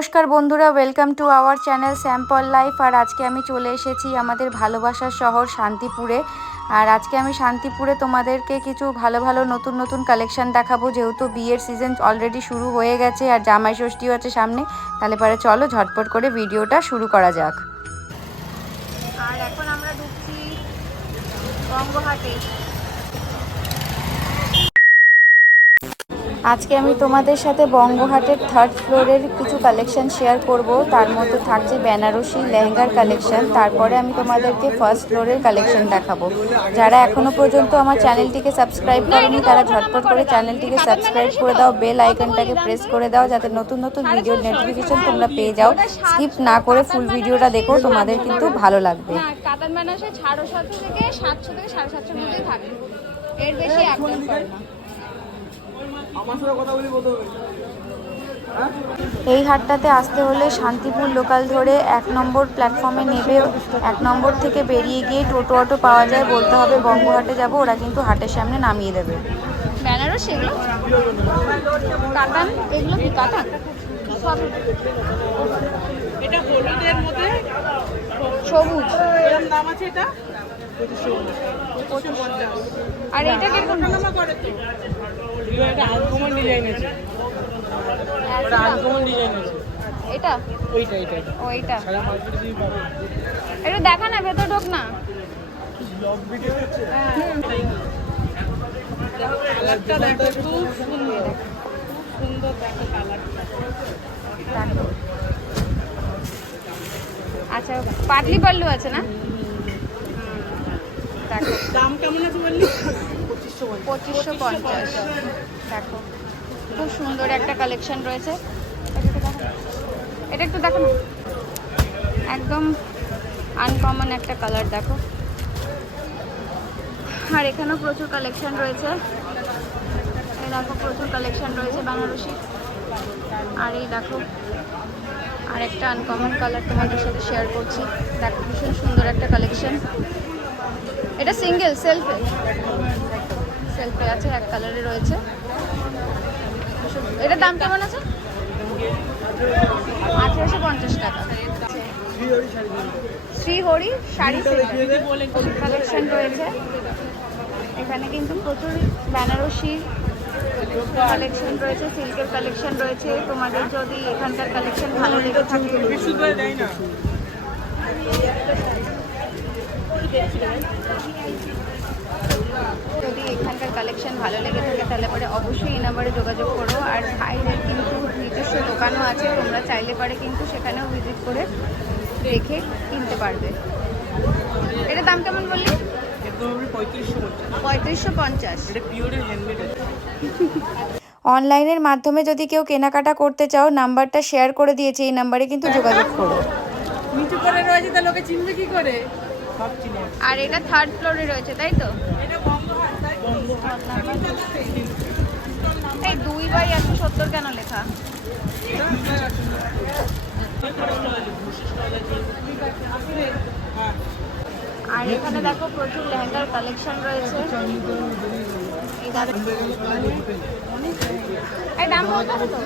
নমস্কার বন্ধুরা, welcome to our channel sample life. আর আজকে আমি চলে এসেছি আমাদের ভালোবাসার শহর শান্তিপুরে। আর আজকে আমি শান্তিপুরে তোমাদেরকে কিছু ভালো ভালো নতুন নতুন কালেকশন দেখাবো, যেহেতু বিয়ের সিজন অলরেডি শুরু হয়ে গেছে আর জামাই ষষ্ঠীও আছে সামনে। তাহলে পরে চলো ঝটপট করে ভিডিওটা শুরু করা যাক। আর এখন আমরা ঢুকছি গঙ্গহাটে। আজকে আমি তোমাদের সাথে বঙ্গহাটের থার্ড ফ্লোরের কিছু কালেকশন শেয়ার করব। তার মধ্যে থাকছে বেনারসি লেহেঙ্গার কালেকশন। তারপরে আমি তোমাদেরকে ফার্স্ট ফ্লোরের কালেকশন দেখাবো। যারা এখনো পর্যন্ত আমার চ্যানেলটিকে সাবস্ক্রাইব করোনি তারা ঝটপট করে চ্যানেলটিকে সাবস্ক্রাইব করে দাও, বেল আইকনটাকে প্রেস করে দাও, যাতে নতুন নতুন ভিডিওর নোটিফিকেশন তোমরা পেয়ে যাও। স্কিপ না করে ফুল ভিডিওটা দেখো, তোমাদের কিন্তু ভালো লাগবে। কাতান বেনারসি 750 থেকে 700 থেকে 750 মধ্যে থাকে, এর বেশি একদম করে না। এই হাটটাতে আসতে হলে শান্তিপুর লোকাল ধরে 1 নম্বর প্ল্যাটফর্মে নেবে। 1 নম্বর থেকে বেরিয়ে গিয়ে টোটো অটো পাওয়া যায়, বলতে হবে বঙ্গহাটে যাব, ওরা কিন্তু হাটের সামনে নামিয়ে দেবে। বেনারসি এগুলো কাতান, এগুলো কি কাতান? সব এটা হলুদের মধ্যে সবুজ। এরকম দাম আছে এটা 2550। আর এটা কিরকম? নামা করে তো এটা আনকমন ডিজাইন আছে, এটা আনকমন ডিজাইন আছে। এটা এইটা ও এইটা সারা মার্কেটে দিয়ে পাবে। এটা দেখা না, ভেতর ঢোক না। ব্লগ ভিডিও আছে। কালারটা দেখো, খুব সুন্দর, খুব সুন্দর দেখো কালারটা। আচ্ছা, পাটলি পাল্লু আছে না? দেখো দাম কেমন আছে বললি? 2550। দেখো খুব সুন্দর একটা কালেকশন রয়েছে। এটা একটু দেখো না, একদম আনকমন একটা কালার দেখো। আর এখানেও প্রচুর কালেকশন রয়েছে। এই দেখো প্রচুর কালেকশন রয়েছে বেনারসি। আর এই দেখো আর একটা আনকমন কালার তোমাদের সাথে শেয়ার করছি। দেখো ভীষণ সুন্দর একটা কালেকশন। এটা সিঙ্গেল সেলফে আছে, এক কালারে রয়েছে। এটার দাম কেমন আছে? 1850 টাকা। শ্রীহরি শাড়ি কালেকশন রয়েছে। এখানে কিন্তু প্রচুর বেনারসি কালেকশন রয়েছে, সিল্কের কালেকশন রয়েছে। তোমাদের যদি এখানকার কালেকশন ভালো লেগে থাকে, যদি এখানকার কালেকশন ভালো লেগে থাকে তাহলে পরে অবশ্যই এই নাম্বারে যোগাযোগ করো। আর ভাইদের কিন্তু নিজস্ব দোকানও আছে, তোমরা চাইলে পারে কিন্তু সেখানেও ভিজিট করে দেখে কিনতে পারবে। এটার দাম কেমন বললি? 3550। এটা পিওরের হ্যান্ডমেড আছে। অনলাইনের মাধ্যমে যদি কেউ কেনাকাটা করতে চাও, নাম্বারটা শেয়ার করে দিয়েছি, এই নাম্বারে কিন্তু যোগাযোগ করো। নিচু করে রয়েছে, তা লোকে চিনবে কি করে? সব চিনে। আর এটা থার্ড ফ্লোরে রয়েছে, তাই তো? এটা বঙ্গহাট, তাই বঙ্গহাট। এই 2/170 কেন লেখা? আর এখানে দেখো প্রচুর লেহেঙ্গার কালেকশন রয়েছে। এই দাম বলতে হবে তো?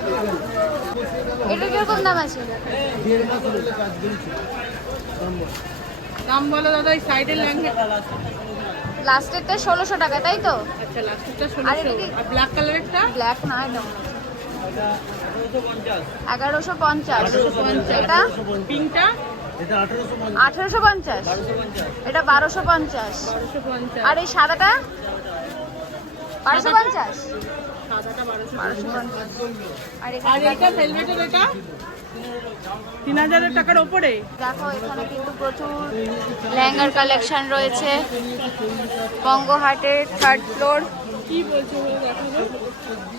এটা কিরকম দাম আছে? দাম বলো দাদা। এই সাইডের লেহেঙ্গা লাস্টেরটা 1600 টাকা, তাই তো? আচ্ছা, লাস্টেরটা আর 1600। এটা কি? আর ব্ল্যাক কালারেরটা ব্ল্যাক না, এটা 1150। এটা পিঙ্কটা 1850। এটা 1250। 1250। আর এই সাদাটা 1250। সাদাটা 1250। আর আর এখানে এইটা ভেলভেটের, এটা 3000 টাকার উপরে। দেখো এখানে কিন্তু প্রচুর লেহেঙ্গার কালেকশন রয়েছে। বঙ্গহাটের থার্ড ফ্লোর। কি বলছো বলে দেখাবো?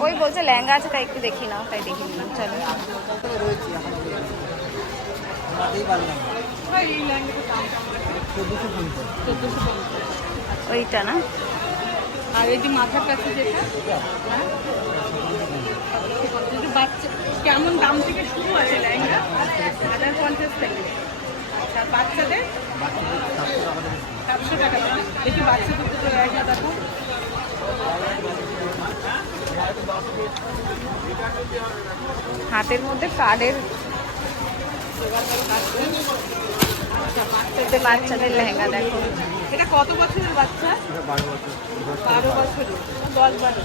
ওই বলছে লেহেঙ্গা আছে, তাই একটু দেখি নাও, তাই দেখে নিলাম। চলো ভাই এই লেহেঙ্গাটার দাম কেমন আছে? 1450। ওইটা না? আর এই যে মাথার কাছে যেটা, হ্যাঁ, যদি বাচ্চা কেমন দাম থেকে শুরু আছে লেহেঙ্গা? 1050 থেকে। আচ্ছা, বাচ্চাদের 700 টাকা। দেখি বাচ্চাদের দুটো লেহেঙ্গা দেখো। হাতের মধ্যে কার্ডের এতে বাচ্চাদের লেহেঙ্গা দেখো। এটা কত বছরের বাচ্চা? 12 বছরের, 10-12।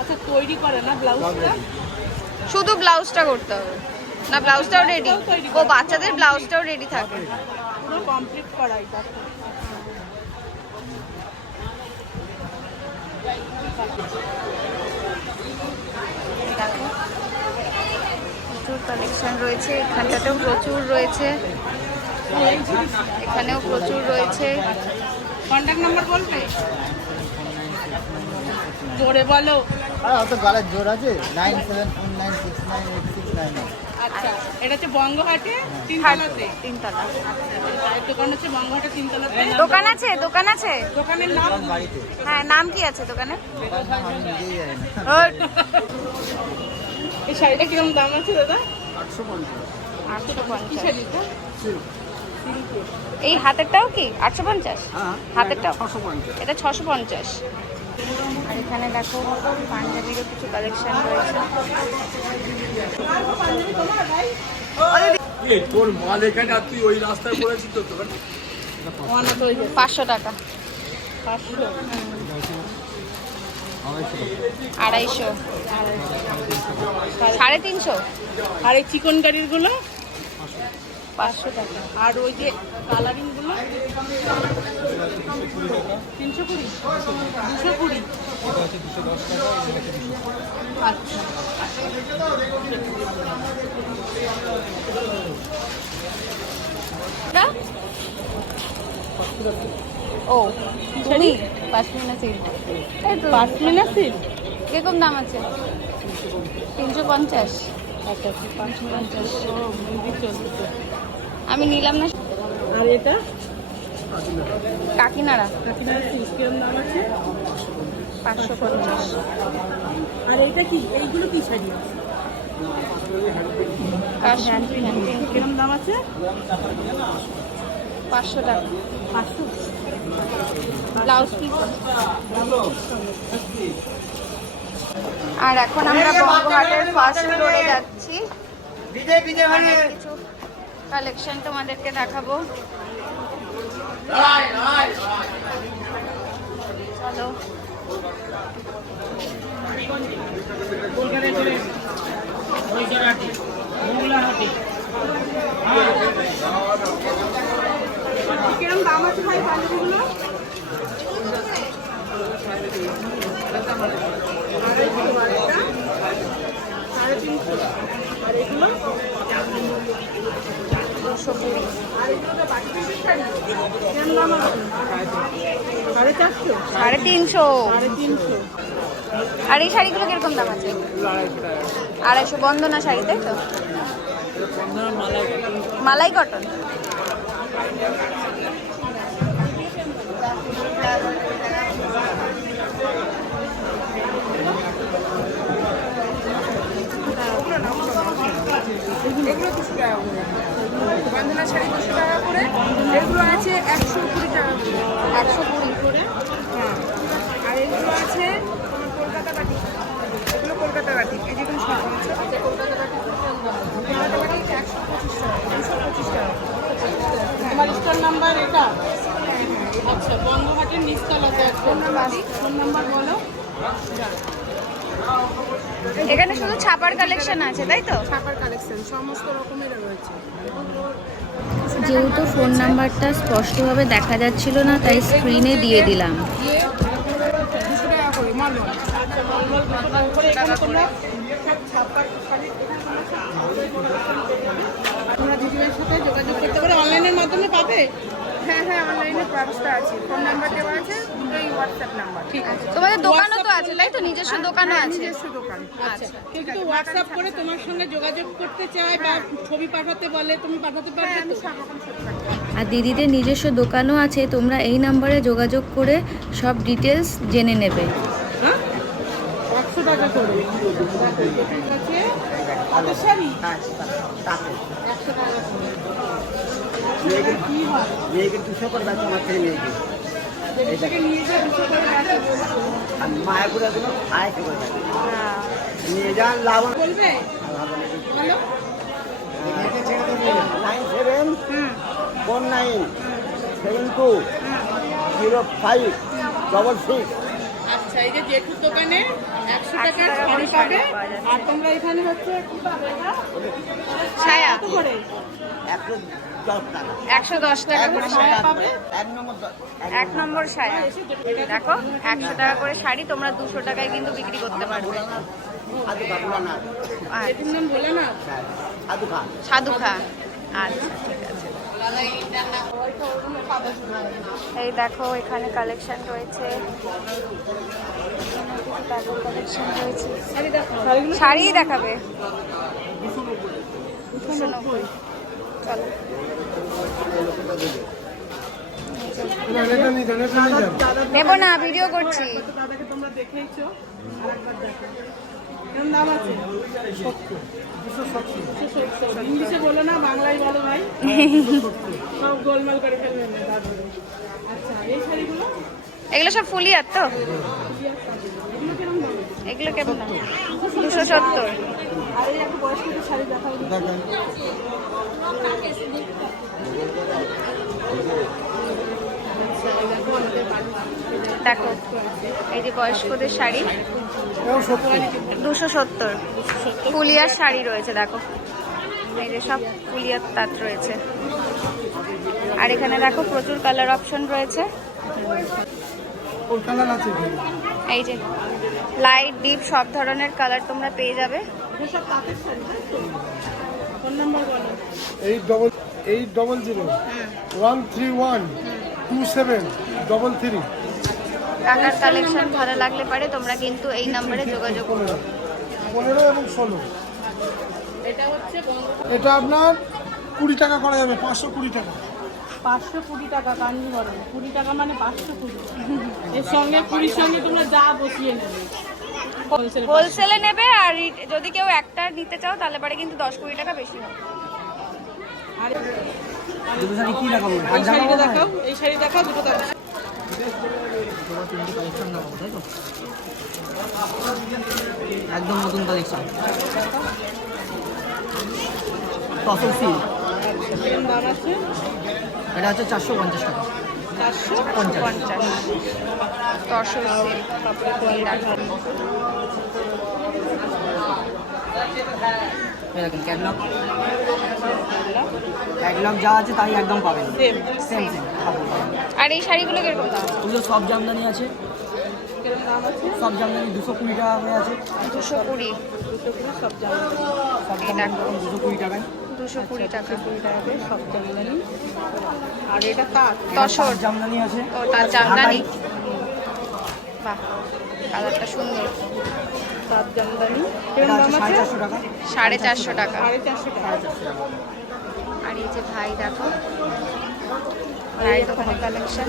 আচ্ছা, তৈরি করে না ব্লাউজটা? শুধু ব্লাউজটা করতে হবে না? ব্লাউজটাও রেডি? ও বাচ্চাদের ব্লাউজটাও রেডি থাকে। পুরো কমপ্লিট করাই দেখো। দেখো প্রচুর কালেকশন রয়েছে, এখানটাতেও প্রচুর রয়েছে, এখানেও প্রচুর রয়েছে। কন্ট্যাক্ট নাম্বার বলবে? জোরে বলো। অত গলার জোর আছে 9749698699। আচ্ছা, এটা হচ্ছে বঙ্গহাটে তিনতলাতে। তিনতলা চায়ের দোকান হচ্ছে বঙ্গহাটে তিনতলাতে। দোকান আছে? দোকান আছে? দোকানের নাম? বাড়িতে হ্যাঁ, নাম কি আছে দোকানের? আমি নিজেই জানি না। এই শাড়িটা কিরকম দাম আছে দাদা? 850। কি শাড়িটা? এই হাতেরটাও কি 850? হাতেরটাও? এটা 650। আর এখানে দেখো পাঞ্জাবিরও কিছু কালেকশন রয়েছে। তোর মাল এখানে আর তুই ওই রাস্তায় পড়েছিস তো তোর 500 টাকা। 500। 250, 350, আর এই চিকন গাড়ির গুলো 500 টাকা। আর ওই যে কালারিং গুলো 320, 220। আচ্ছা, না? ও তুমি পাশমিনা সিল্ক, এই তো পাশমিনা সিল্ক কিরকম দাম আছে? 350। আচ্ছা, 550। আমি নিলাম না। আর এটা কাকিনাড়া কাকিনাড়া সিল্ক কিরকম দাম আছে? 550। আর এটা কি, এইগুলো কি শাড়ি? কাশ্মীরি কিরকম দাম আছে? 500 টাকা। 500। Blouse piece. আর এখন আমরা বঙ্গহাটের ফার্স্ট ফ্লোরে যাচ্ছি। অনেক কিছু কালেকশন তোমাদেরকে দেখাবো। চলো। কিরকম দাম আছে ভাই পাঞ্জাবিগুলো? সাড়ে 300। আর এগুলো? 220। আর এগুলো তো বাকি শাড়ি কিরকম দাম আছে? 450। 350। 350। আর এই শাড়িগুলো কিরকম দাম আছে? 250। বন্দনা শাড়ি, তাই তো? মালাই কটন। এগুলো 200 টাকা করে। বন্দনা শাড়ি 200 টাকা করে। এগুলো আছে 120 টাকা করে। 120 করে। হ্যাঁ। আর এগুলো আছে তোমার কলকাতা বাটি। এগুলো কলকাতা বাটি। এই যেগুলো সব আছে। কলকাতা বাটি 125 টাকা। 225 টাকা। তোমার স্টোর নাম্বার এটা? আচ্ছা, বঙ্গহাটের নিচতলাতে আছে। ফোন নাম্বার বলো। এখানে শুধু ছাপার কালেকশন আছে, তাই তো? ছাপার কালেকশন সমস্ত রকমের রয়েছে। যেহেতু ফোন নাম্বারটা স্পষ্টভাবে দেখা যাচ্ছিল না, তাই স্ক্রিনে দিয়ে দিলাম। 200 টাকা করে মলমল। আচ্ছা, মলমল 200 টাকা করে। এখানে তোমরা ছাপার শাড়ি তোমরা দিদিদের সাথে যোগাযোগ করতে পারো। অনলাইনের মাধ্যমে পাবে? হ্যাঁ হ্যাঁ, অনলাইনে ব্যবস্থা আছে। ফোন নাম্বার দেওয়া আছে, দুটোই হোয়াটসঅ্যাপ নাম্বার। ঠিক আছে। তোমাদের দোকানও তো আছে, তাই তো? নিজস্ব দোকানও আছে? নিজস্ব দোকান। আচ্ছা, কেউ যদি হোয়াটসঅ্যাপ করে তোমার সঙ্গে যোগাযোগ করতে চায় বা ছবি পাঠাতে বলে, তুমি পাঠাতে পারবে তো? সব রকম ছবি পাঠাবো। আর দিদিদের নিজস্ব দোকানও আছে, তোমরা এই নাম্বারে যোগাযোগ করে সব ডিটেলস জেনে নেবে। হ্যাঁ, 100 টাকা করে। ঠিক আছে। হাতের শাড়ি 100 টাকা করে। কি হয়? মেয়েকে 200 করে দাও, তোমার থেকে মেয়েকে এটাকে নিয়ে যা 200 করে আছে। আর মায়াপুরে এগুলো 250 করে দাও। হ্যাঁ, নিয়ে যান লাভ বলবে? আর ভালো লাগে। বলো। মেয়েকে ছেড়ে দেবো 9749720566। আচ্ছা, এই যে জেঠুর দোকানে 100 টাকার 100 টাকা শাড়ি করে পাবে, শাড়ি পাওয়া যাচ্ছে। আর তোমরা এখানে হচ্ছে কি পাবে না? ছায়া কত করে? 110 টাকা করে ছায়া শাড়ি। পাবে। 1 নম্বর ছায়া দেখো 100 টাকা করে শাড়ি তোমরা 200 টাকায় কিন্তু বিক্রি করতে পারবে। জেঠুর নাম বলে না? সাধু খা। আচ্ছা ঠিক আছে। এই দেখো এখানে কালেকশন রয়েছে, কালেকশন রয়েছে। শাড়িগুলো শাড়ি দেখাবে 290। চলো নেবো না, ভিডিও করছি। দাদাকে তোমরা দেখেইছো, আরেকবার দেখো। এর নাম আছে 270। ইংলিশে বলো না, বাংলায় বলো ভাই। সব গোলমাল করে ফেলবেন না তারপরে। আচ্ছা, এই শাড়িগুলো এগুলো সব ফুলিয়ার তো? এগুলো কিরকম দাম? এগুলো কেমন দাম? 270। আর এই একটা বয়স্কদের শাড়ি দেখাও। দেখো এই যে বয়স্কদের শাড়ি 270। ফুলিয়ার শাড়ি রয়েছে দেখো, এই যে সব ফুলিয়ার তাঁত রয়েছে। আর এখানে দেখো প্রচুর কালার অপশন রয়েছে। এই যে লাইট ডিপ সব ধরনের কালার তোমরা পেয়ে যাবে। সব তাঁতের শাড়ি, তাই তো? ফোন নাম্বার বলো। 8800-131-2733। টাকার কালেকশন ভালো লাগলে পারে তোমরা কিন্তু এই নম্বরে যোগাযোগ করো। 15 এবং 16। এটা হচ্ছে এটা আপনার 20 টাকা করা যাবে, 520 টাকা। 520 টাকা কাঞ্জিভরম। 20 টাকা মানে 520। এর সঙ্গে 20 সঙ্গে তোমরা যা বসিয়ে নেবে। হোলসেল হোলসেলে নেবে, আর যদি কেউ একটা নিতে চাও তাহলে পারে কিন্তু 10-20 টাকা বেশি হবে। আর এই শাড়িটা দেখাও, এই শাড়ি দেখাও, দুটো দেখাও। একদম নতুন কালেকশন টসল সিল। এর দাম আছে এটা হচ্ছে 450 টাকা। 450। তসর সিল্ক কাপড় কোয়ালিটি। এরকম ক্যাটলগ যা আছে তাই একদম পাবেন, সেম। সেম সেম কাপড় পাবেন। আর এই শাড়িগুলো কিরকম দাম? ওগুলো সব জামদানি আছে, কিরকম দাম আছে? সব জামদানি 220 টাকা করে আছে। 220। দুটো করে সব জামদানি। সব এই দেখো 220 টাকায়। 220 টাকা। 20 টাকা করে সব জামদানি। আর এটা তাঁত। তসর জামদানি আছে। ও তার জামদানি। বাহ কালারটা সুন্দর। তাঁত জামদানি। এটা কিরকম দাম আছে আছে? 450 টাকা। 450 টাকা। 450 টাকা। আর এই যে ভাই দেখো ভাইয়ের দোকানে কালেকশন।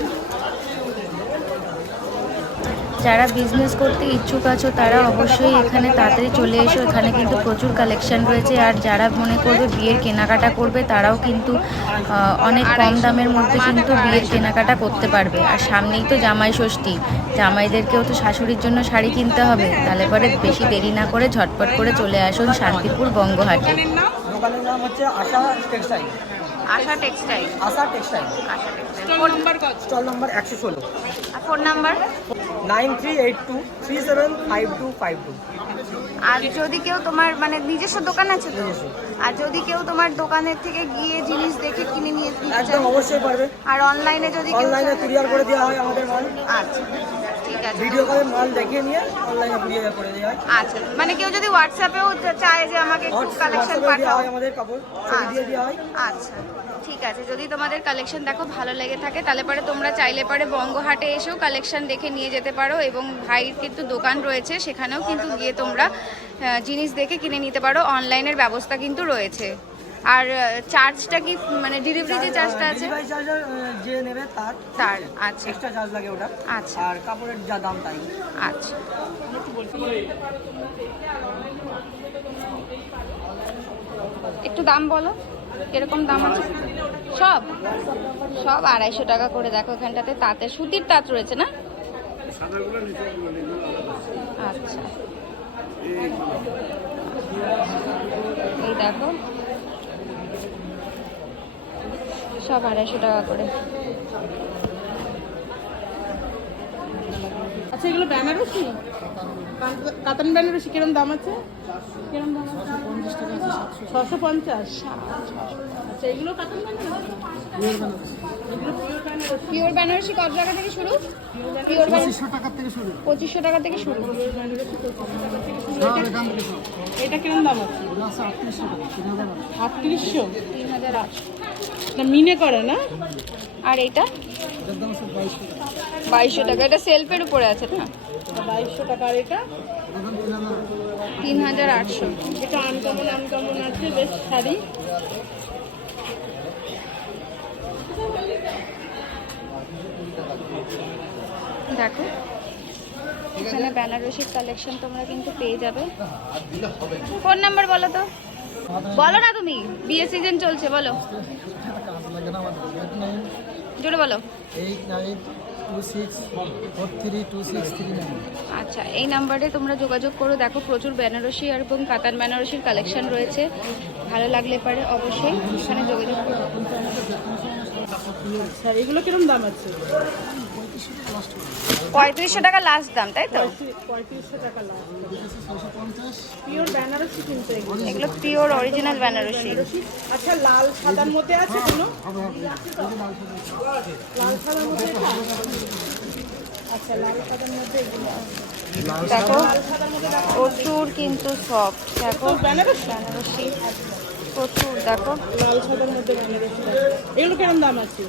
যারা বিজনেস করতে ইচ্ছুক আছো তারা অবশ্যই এখানে তাড়াতাড়ি চলে এসো, এখানে কিন্তু প্রচুর কালেকশন রয়েছে। আর যারা মনে করবে বিয়ের কেনাকাটা করবে তারাও কিন্তু অনেক কম দামের মধ্যে কিন্তু বিয়ের কেনাকাটা করতে পারবে। আর সামনেই তো জামাই ষষ্ঠী, জামাইদেরকেও তো শাশুড়ির জন্য শাড়ি কিনতে হবে, তাহলে পরে বেশি দেরি না করে ঝটপট করে চলে আসুন শান্তিপুর বঙ্গহাটে। দোকানের নাম হচ্ছে Asha textile. Asha textile. Asha textile. Asha textile. Stall number কত? Stall number 116। আর ফোন নাম্বার? 9382375252। আর যদি কেউ তোমার মানে নিজস্ব দোকান আছে তো, আর যদি কেউ তোমার দোকানের থেকে গিয়ে জিনিস দেখে কিনে নিয়ে নিতে একদম চায়, অবশ্যই পারবে। আর অনলাইনে যদি কেউ অনলাইনে চায়- কুরিয়ার করে দেওয়া হয় আমাদের মাল। আচ্ছা ঠিক আছে। ভিডিও কলে মাল দেখিয়ে নিয়ে অনলাইনে কুরিয়ার করে দেওয়া হয়। আচ্ছা মানে কেউ যদি হোয়াটসঅ্যাপেও চায় যে আমাকে কালেকশন হোয়াটসঅ্যাপে দেওয়া পাঠাও। হয় আমাদের কাপড়, ছবি দিয়ে দেওয়া হয়। আচ্ছা ঠিক আছে। যদি তোমাদের কালেকশন দেখো ভালো লেগে থাকে তাহলে পরে তোমরা চাইলে পরে বঙ্গহাটে এসেও কালেকশন দেখে নিয়ে যেতে পারো, এবং ভাইয়ের কিন্তু দোকান রয়েছে সেখানেও কিন্তু গিয়ে তোমরা জিনিস দেখে কিনে নিতে পারো। অনলাইনের ব্যবস্থা কিন্তু রয়েছে। আর চার্জটা কি মানে ডেলিভারি যে চার্জটা আছে ডেলিভারি চার্জ যে নেবে তার তার আচ্ছা এক্সট্রা চার্জ লাগে ওটা। আচ্ছা আর কাপড়ের যা দাম তাই। আচ্ছা একটু দাম বলো কিরকম দাম আছে? সব সব 250 টাকা করে। দেখো এখানটাতে তাঁতের সুতির তাঁত রয়েছে না? আচ্ছা এই দেখো সব 250 টাকা করে। আচ্ছা এগুলো বেনারসি, কাতান বেনারসি কিরম দাম আছে? কিরম দাম আছে? 650। আচ্ছা এগুলো কাতান বেনারসি, এগুলো পিওর বেনারসি। পিওর বেনারসি কত টাকা থেকে শুরু? পিওর 2500 টাকা থেকে শুরু। 2500 টাকা থেকে শুরু। পিওর বেনারসি 2500 টাকা থেকে শুরু। আর এখান থেকে শুরু। এটা কিরম দাম আছে? ওটা আছে 3800 টাকা, 3800। 3800। না মিনে করে না? আর এইটা এটার দাম আছে 2200 টাকা। 2200 টাকা। এটা সেলফের উপরে আছে না? 2200 টাকা। আর এটা? এখন 3000। 3800। এটা আনকমন আছে বেশ শাড়ি। দেখো এখানে বেনারসির কালেকশন তোমরা কিন্তু পেয়ে যাবে। ফোন নাম্বার বলো তো, বলো না তুমি, বিয়ে সিজন চলছে, বলো কাজ লাগে না আমার। জোরে বলো। 8926432639। আচ্ছা এই নাম্বারে তোমরা যোগাযোগ করো। দেখো প্রচুর বেনারসি আর এবং কাতান বেনারসির কালেকশন রয়েছে, ভালো লাগলে পারে অবশ্যই এখানে যোগাযোগ করো। আচ্ছা এগুলো কিরম দাম আছে? 3500 টাকা লাস্ট দাম, তাই তো? 3500 টাকা লাস্ট। 650। পিওর বেনারসি কিনতে এগুলো। এগুলো পিওর অরিজিনাল বেনারসি। আচ্ছা লাল সাদার মধ্যে আছে কোনো? লাল সাদার মধ্যে এটা? আচ্ছা লাল সাদার মধ্যে এগুলো। দেখো প্রচুর কিন্তু সফট, দেখো বেনারসি? বেনারসি প্রচুর। দেখো লাল সাদার মধ্যে বেনারসি। এগুলো কিরম দাম আছে?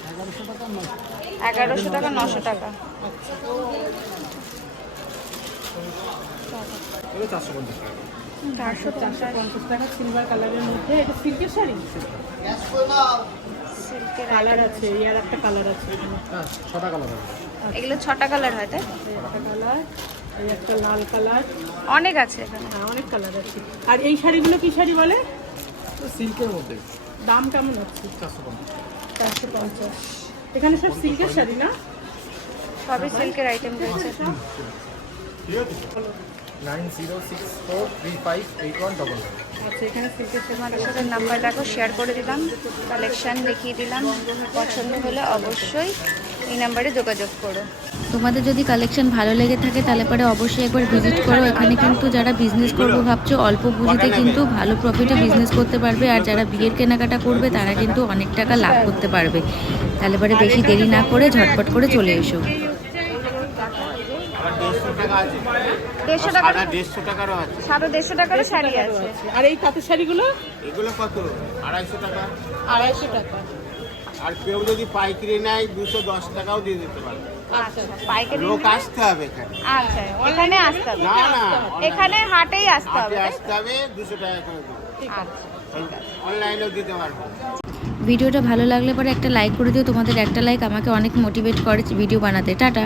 1100 টাকা 900 টাকা। এগুলো 450 টাকা। 450 টাকা সিলভার কালারের মধ্যে। এটা সিল্কের শাড়ি? সিল্কের কালার আছে, ইয়ার একটা কালার আছে। হ্যাঁ 6 টাকা লাগবে। এগুলো 6টা কালার হয়, তাই? এই একটা কালার, এই একটা লাল কালার। অনেক আছে এখানে। হ্যাঁ অনেক কালার আছে। আর এই শাড়িগুলো কি শাড়ি বলে? সিল্কের মধ্যে দাম কেমন হচ্ছে? 450। 450। এখানে সব সিল্কের শাড়ি না? সবই সিল্কের আইটেম রয়েছে। 9064358199। আচ্ছা এখানে সিল্কের শাড়ি। তোমাদের সাথে নাম্বার দেখো শেয়ার করে দিলাম, কালেকশন দেখিয়ে দিলাম। পছন্দ হলে অবশ্যই এই নাম্বারে যোগাযোগ করো। তোমাদের যদি কালেকশন ভালো লেগে থাকে তাহলে পরে অবশ্যই একবার ভিজিট করো। এখানে কিন্তু যারা বিজনেস করবো ভাবছো অল্প পুঁজিতে কিন্তু ভালো প্রফিটে বিজনেস করতে পারবে, আর যারা বিয়ের কেনাকাটা করবে তারা কিন্তু অনেক টাকা লাভ করতে পারবে। তাহলে পরে বেশি দেরি না করে ঝটপট করে চলে এসো। 150 টাকা, 150 টাকারও আছে। 150 টাকারও শাড়ি আছে। আর এই তাঁতের শাড়িগুলো? এগুলো কত? 250 টাকা। 250 টাকা। আর কেউ যদি পাইকারি নেয় 210 টাকাও দিয়ে দিতে পারবে। আচ্ছা পাইকারি লোক আসতে হবে এখানে। আচ্ছা এখানে আসতে হবে, না না এখানে হাটেই আসতে হবে, হাটে তাই? আসতে হবে, 200 টাকা করে দেবে। আচ্ছা অনলাইনেও দিতে পারবে। ভিডিওটা ভালো লাগলে পরে একটা লাইক করে দিও। তোমাদের একটা লাইক আমাকে অনেক মোটিভেট করে ভিডিও বানাতে। টাটা।